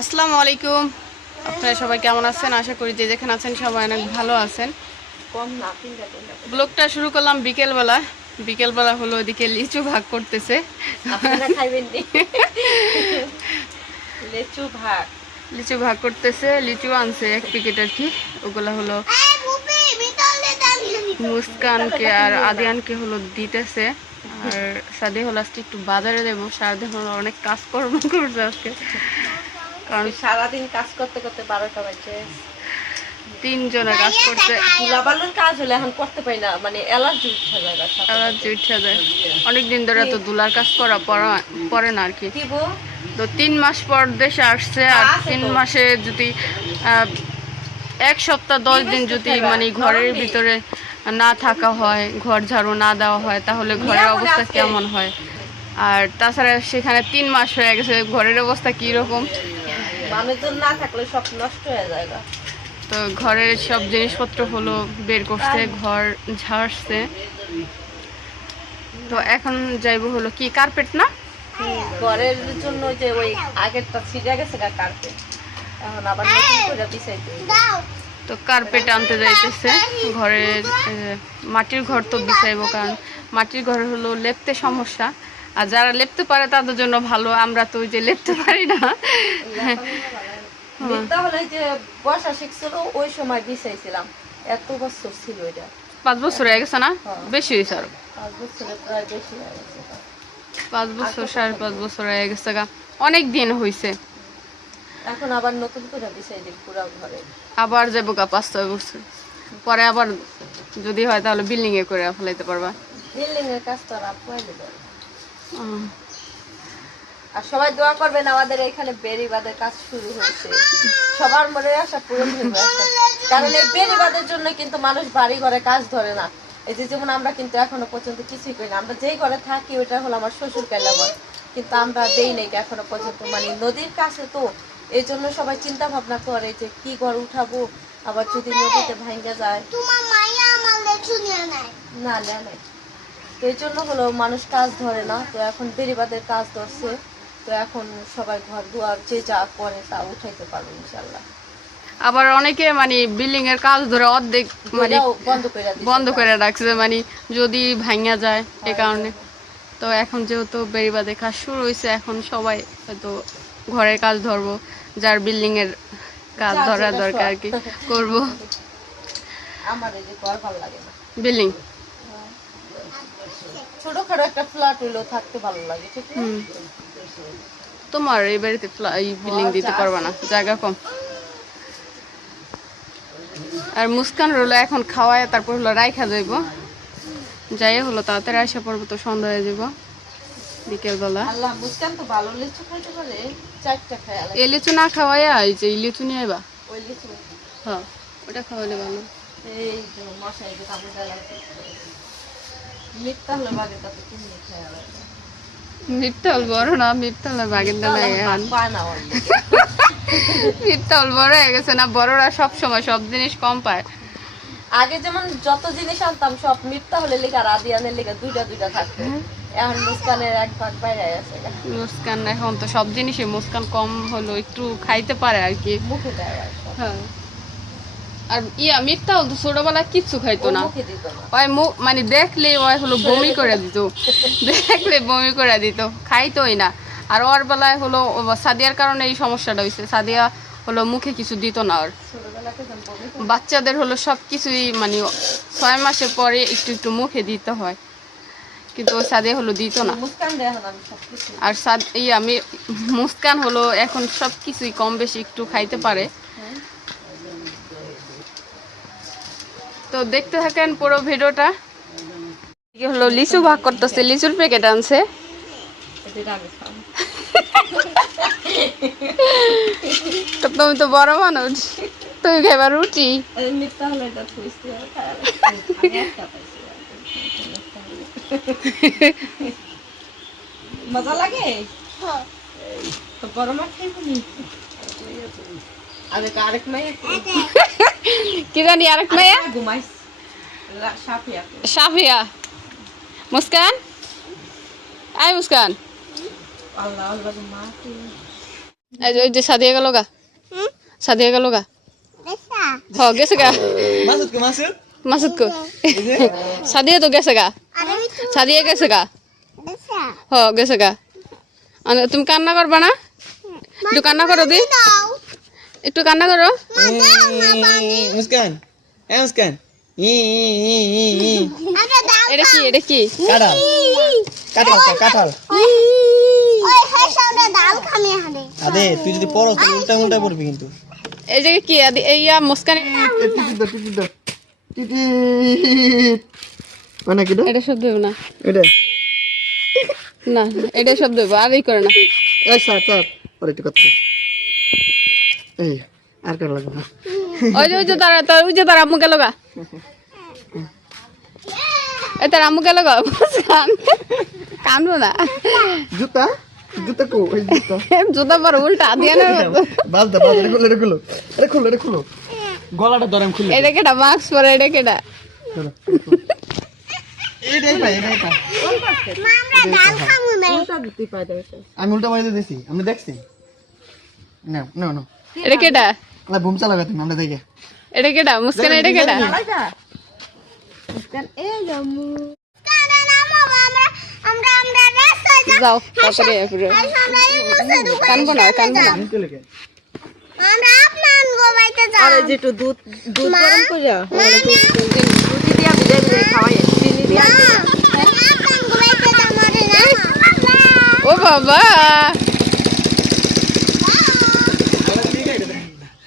আসসালামু আলাইকুম। আপনারা সবাই কেমন আছেন? আশা করি যে যেখানে আছেন সবাই অনেক ভালো আছেন। ব্লগটা শুরু করলাম বিকেলবেলা। বিকেলবেলা হলো ওদিকে লিচু ভাগ করতেছে। আপনারা খাইবেন নি? লেচু ভাগ। লিচু ভাগ করতেছে লিচু আনছে এক প্যাকেট আর কি। ওগুলা হলো মুস্কানকে আর আদিয়ানকে হলো দিতেছে। আর সাদে হলো আজকে একটু বাজারে দেবো। সারাদিন হলো অনেক কাজকর্ম করছে আজকে। কারণ সারাদিন কাজ করতে করতে বারোটা বাজে। তিনজনে কাজ তুলাবালুর কাজ হলে এখন করতে পারি না মানে অ্যালার্জি উঠে যায় অ্যালার্জি উঠে যায়। অনেক দিন ধরে তো দুলার কাজ করা পড়া- পড়ে না আর কি। তো তিন মাস পর দেশে আসছে আর তিন মাসে যদি আহ, এক সপ্তাহ দশ দিন যদি মানে ঘরের ভিতরে না থাকা হয় ঘর ঝাড়ু না দেওয়া হয় তাহলে ঘরের অবস্থা কেমন হয়? আর তাছাড়া সেখানে তিন মাস হয়ে গেছে ঘরের অবস্থা কি রকম মানুষজন না থাকলে সব নষ্ট হয়ে যায় তো ঘরের সব জিনিসপত্র হলো বের করছে ঘর ঝাড়ছে। তো এখন যাইবো হলো কি কার্পেট না? ঘরের জন্য যে ওই আগেরটা ছিঁড়ে গেছে কার্পেট এখন আবার নতুন করে বিছাইতে তো কার্পেট আনতে যাইতেছে। ঘরের মাটির ঘর তো বিছাইবো কারণ মাটির ঘর হলো লেপতে সমস্যা। আর যারা লেপতে পারে তাদের জন্য ভালো আমরা তো ওই যে লেপতে পারি না। হলে যে বসা শিখছিল ওই সময় বিছাইছিলাম। এত বছর ছিল এটা। পাঁচ বছর হয়ে গেছে না? হ্যাঁ। বেশি হয়েছে আরও। পাঁচ বছরের প্রায় বেশি গেছে পাঁচ বছর সাড়ে পাঁচ বছর গেছে গা। অনেক দিন হয়েছে এখন আবার নতুন করে বিছাই দিই পুরা ঘরে। আবার যাব গা পাঁচ ছয় বছর। পরে আবার যদি হয় তাহলে বিল্ডিং এ করে ফেলাইতে পারবা। বিল্ডিং এর কাজ তো আর আর সবাই দোয়া করবেন আমাদের এখানে বেরিবাদের কাজ শুরু হয়েছে। সবার মনে আশা পূরণ একটা। কারণ এই বেরিবাদের জন্য কিন্তু মানুষ বাড়ি ঘরে কাজ ধরে না। এই যে যেমন আমরা কিন্তু এখনও পর্যন্ত কিছুই করি না। আমরা যেই ঘরে থাকি ওটা হলো আমার শ্বশুর কেলাবর কিন্তু আমরা দেই নাই এখনও পর্যন্ত। মানে নদীর কাছে তো এই জন্য সবাই চিন্তা ভাবনা করে যে কি ঘর উঠাবো? আবার যদি নদীতে ভাঙ্গা যায়। না না নাই। তো এই জন্য হলো মানুষ কাজ ধরে না। তো এখন বেরিবাদের কাজ ধরছে। তো এখন সবাই ঘর দুয়ার যে যা করে তা উঠাইতে পারবে ইনশাল্লাহ আবার অনেকে মানে বিল্ডিং এর কাজ ধরে অর্ধেক মানে বন্ধ করে রাখছে। মানে যদি ভাঙা যায় এ কারণে। তো এখন যেহেতু বেরিবাদে কাজ শুরু হয়েছে এখন সবাই হয়তো ঘরের কাজ ধরবো যার বিল্ডিং এর কাজ ধরা দরকার আর কি করব। আমার এই যে ঘর ভালো লাগে না। বিল্ডিং ছোটখাটো একটা ফ্ল্যাট হইলেও থাকতে ভালো লাগে ঠিক না? তোমার এই বাড়িতে এই বিল্ডিং দিতে পারবা না জায়গা কম। আর মুস্কান হলো এখন খাওয়ায় তারপর হলো রাইখা যাইব। যাই হলো তাড়াতাড়ি আসা পড়ব তো সন্ধ্যা হয়ে যাব বিকেলবেলা। আল্লাহ মুস্কান তো ভালো লিচু খাইতে পারে চারটা খায় এই লিচু না খাওয়াইয়া এই যে লিচু নিয়ে আইবা। ওই লিচু। হ্যাঁ ওটা খাওয়ালে ভালো। এই মশাই কামড় মিথ্যাল বড় না বাগের দালে এখন। বড় হয়ে গেছে না বড়রা সব সময় সব জিনিস কম পায়। আগে যেমন যত জিনিস আনতাম সব মিথ্যা হলে লেগে আর আদিয়ানের লেগে দুইটা দুইটা থাকতো। এখন মুস্কানের এক ভাগ বাইরে আছে। মুস্কান এখন তো সব জিনিসই মুস্কান কম হলো একটু খাইতে পারে আর কি। মুখে দেয় হ্যাঁ। আর ইয়া মিথ্যাও তো ছোটবেলায় কিচ্ছু খাইতো না। ওই মুখ মানে দেখলে ওই হলো বমি করে দিত। দেখলে বমি করে দিত খাইতোই না। আর ওর বেলায় হলো সাদিয়ার কারণে এই সমস্যাটা হয়েছে সাদিয়া হলো মুখে কিছু দিত না করতো, বাচ্চাদের হলো সব কিছুই মানে ছয় মাসের পরে একটু একটু মুখে দিতে হয়। কিন্তু সাদিয়া হলো দিত না। আর সাদ এই আমি মুস্কান হলো এখন সব কিছুই কম বেশি একটু খাইতে পারে। তো দেখতে থাকেন পুরো ভিডিওটা। কি হলো লিচু ভাগ করতেছে লিচুর প্যাকেট আনছে। তুমি তো বড় মানুষ তুমি খাইবার রুটি। মজা লাগে? তো বড় মা খাইব নি। আগে আরেক মাই কি জানি আরেক মেয়ে ঘুমাইস। রা- সাফিয়া। মুস্কান? আয় মুস্কান। ওই যে সাদিয়া গেল গা। সাদিয়া গেল গা। হ গেছে গা। মাসুদ কে সাদিয়া তো গেছে গা। সাদিয়া গেছে গা। হ গেছে গা। তুমি কান্না করবা না? একটু কান্না করো দি। একটু কান্না করো। মুস্কান। হ্যাঁ মুস্কান। ই ই ই ই ই আরে দাও এটা কি এটা কি? কাঁঠাল। কাঁঠাল কাঁঠাল। হ্যাঁ আদে তুই যদি পড়ো তুই উল্টা উল্টা পড়বি কিন্তু। এই জায়গায় কি আদি- মুস্কান মানে কি এটা? শব্দ না। এটা? না এটা শব্দ আর এই করে না। এই স্যার স্যার। পরে একটু কথা। এই আর কার লাগবে না। ওই যে ওই যে তারা তার ওই যে তার আম্মু গেল গা এই তার আম্মু গেল গা মুস্কান না। জুতা? জুতা কো ওই জুতা। জুতা পর উল্টা দিয়া না বাস দা বাস এটা খুলো খুলো। গলাটা ধরে কেটা মাস্ক পরে এটা কেটা। এইটাই পাই পাই আমি উল্টা বাড়িতে দিছি আমি দেখছি। না না না এটা কেটা না ভূম চালাবে তুমি আমরা দেখে এটা কেটা মুস্কান এটা যাও। তারপরে কানবো না কানবো না আমরা আপনার গোবাইতে আরে যেটু দুধ দুধ গরম কইরা রুটি দিয়া ভিজে ভিজে খাওয়াই চিনি দিয়া। আপনার গোবাইতে যাব রে না। ও বাবা।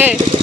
José.